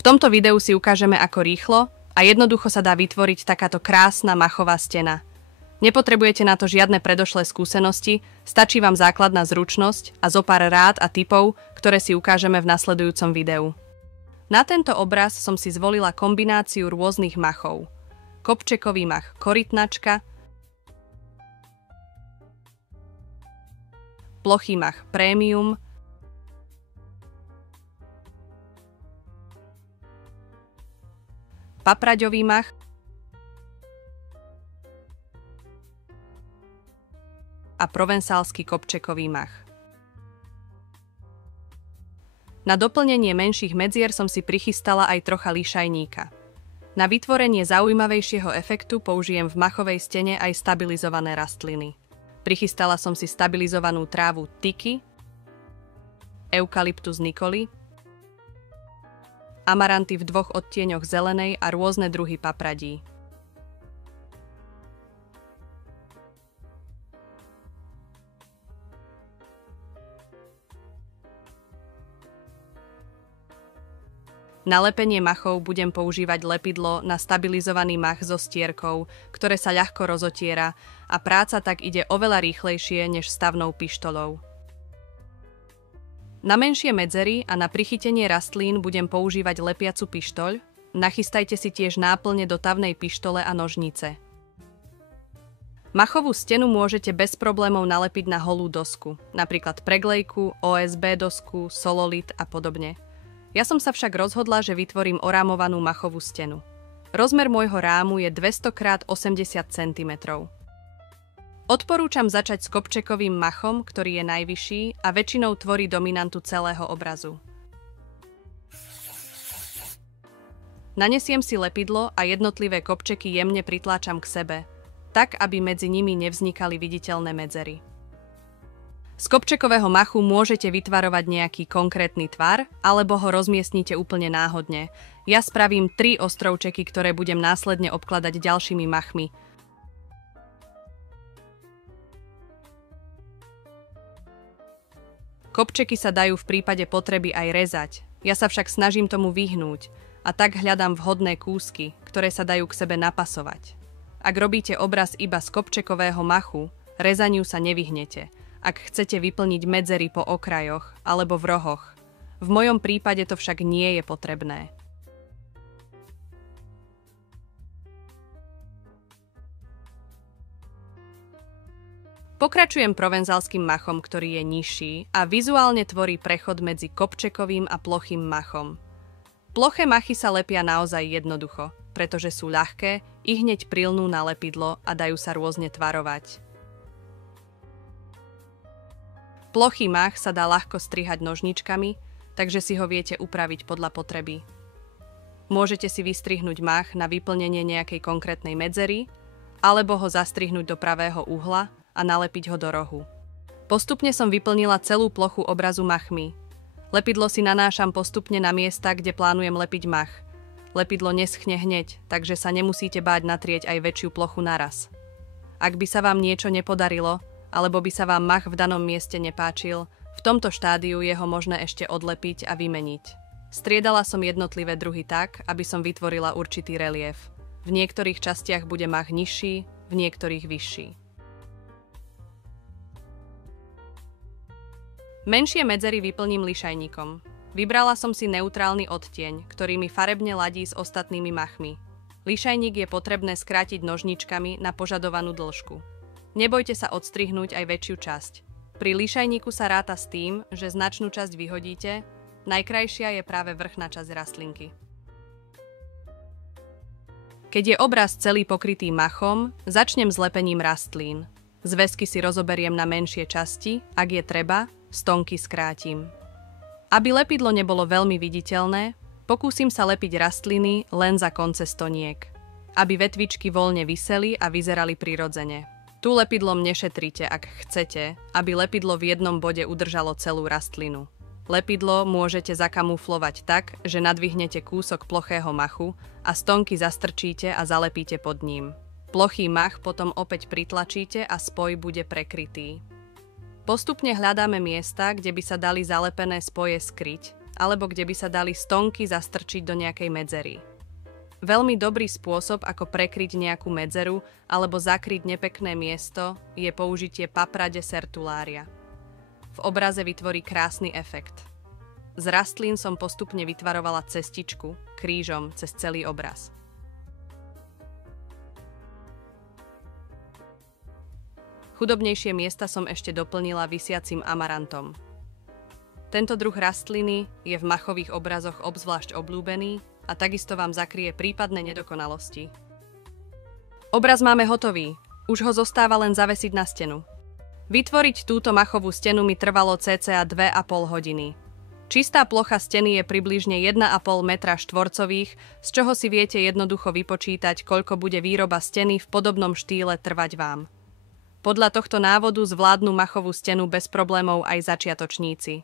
V tomto videu si ukážeme, ako rýchlo a jednoducho sa dá vytvoriť takáto krásna machová stena. Nepotrebujete na to žiadne predošlé skúsenosti, stačí vám základná zručnosť a zopár rád a tipov, ktoré si ukážeme v nasledujúcom videu. Na tento obraz som si zvolila kombináciu rôznych machov. Kopčekový mach korytnačka, plochý mach prémium, papraďový mach a provensalský kopčekový mach. Na doplnenie menších medzier som si prichystala aj trocha lišajníka. Na vytvorenie zaujímavejšieho efektu použijem v machovej stene aj stabilizované rastliny. Prichystala som si stabilizovanú trávu tiki, eukalyptus nikoli, amaranty v 2 odtieňoch zelenej a rôzne druhy papradí. Na lepenie machov budem používať lepidlo na stabilizovaný mach so stierkou, ktoré sa ľahko rozotiera a práca tak ide oveľa rýchlejšie než stavnou pištolou. Na menšie medzery a na prichytenie rastlín budem používať lepiacu pištoľ, nachystajte si tiež náplne do tavnej pištole a nožnice. Machovú stenu môžete bez problémov nalepiť na holú dosku, napríklad preglejku, OSB dosku, sololit a podobne. Ja som sa však rozhodla, že vytvorím orámovanú machovú stenu. Rozmer môjho rámu je 200 x 80 cm. Odporúčam začať s kopčekovým machom, ktorý je najvyšší a väčšinou tvorí dominantu celého obrazu. Nanesiem si lepidlo a jednotlivé kopčeky jemne pritláčam k sebe, tak aby medzi nimi nevznikali viditeľné medzery. Z kopčekového machu môžete vytvarovať nejaký konkrétny tvar, alebo ho rozmiestnite úplne náhodne. Ja spravím 3 ostrovčeky, ktoré budem následne obkladať ďalšími machmi. Kopčeky sa dajú v prípade potreby aj rezať, ja sa však snažím tomu vyhnúť a tak hľadám vhodné kúsky, ktoré sa dajú k sebe napasovať. Ak robíte obraz iba z kopčekového machu, rezaniu sa nevyhnete, ak chcete vyplniť medzery po okrajoch alebo v rohoch. V mojom prípade to však nie je potrebné. Pokračujem provenzalským machom, ktorý je nižší a vizuálne tvorí prechod medzi kopčekovým a plochým machom. Ploché machy sa lepia naozaj jednoducho, pretože sú ľahké, i hneď prilnú na lepidlo a dajú sa rôzne tvarovať. Plochý mach sa dá ľahko strihať nožničkami, takže si ho viete upraviť podľa potreby. Môžete si vystrihnúť mach na vyplnenie nejakej konkrétnej medzery, alebo ho zastrihnúť do pravého uhla a nalepiť ho do rohu. Postupne som vyplnila celú plochu obrazu machmi. Lepidlo si nanášam postupne na miesta, kde plánujem lepiť mach. Lepidlo neschne hneď, takže sa nemusíte báť natrieť aj väčšiu plochu naraz. Ak by sa vám niečo nepodarilo, alebo by sa vám mach v danom mieste nepáčil, v tomto štádiu je ho možné ešte odlepiť a vymeniť. Striedala som jednotlivé druhy tak, aby som vytvorila určitý relief. V niektorých častiach bude mach nižší, v niektorých vyšší. Menšie medzery vyplním lišajníkom. Vybrala som si neutrálny odtieň, ktorý mi farebne ladí s ostatnými machmi. Lišajník je potrebné skrátiť nožničkami na požadovanú dĺžku. Nebojte sa odstrihnúť aj väčšiu časť. Pri lišajníku sa ráta s tým, že značnú časť vyhodíte, najkrajšia je práve vrchná časť rastlinky. Keď je obraz celý pokrytý machom, začnem s lepením rastlín. Zväzky si rozoberiem na menšie časti, ak je treba, stonky skrátim. Aby lepidlo nebolo veľmi viditeľné, pokúsim sa lepiť rastliny len za konce stoniek, aby vetvičky voľne viseli a vyzerali prirodzene. Tu lepidlom nešetrite, ak chcete, aby lepidlo v jednom bode udržalo celú rastlinu. Lepidlo môžete zakamuflovať tak, že nadvihnete kúsok plochého machu a stonky zastrčíte a zalepíte pod ním. Plochý mach potom opäť pritlačíte a spoj bude prekrytý. Postupne hľadáme miesta, kde by sa dali zalepené spoje skryť alebo kde by sa dali stonky zastrčiť do nejakej medzery. Veľmi dobrý spôsob, ako prekryť nejakú medzeru alebo zakryť nepekné miesto, je použitie paprade sertulária. V obraze vytvorí krásny efekt. Z rastlín som postupne vytvarovala cestičku, krížom cez celý obraz. Chudobnejšie miesta som ešte doplnila visiacim amarantom. Tento druh rastliny je v machových obrazoch obzvlášť obľúbený a takisto vám zakrie prípadné nedokonalosti. Obraz máme hotový, už ho zostáva len zavesiť na stenu. Vytvoriť túto machovú stenu mi trvalo cca 2,5 hodiny. Čistá plocha steny je približne 1,5 metra štvorcových, z čoho si viete jednoducho vypočítať, koľko bude výroba steny v podobnom štýle trvať vám. Podľa tohto návodu zvládnu machovú stenu bez problémov aj začiatočníci.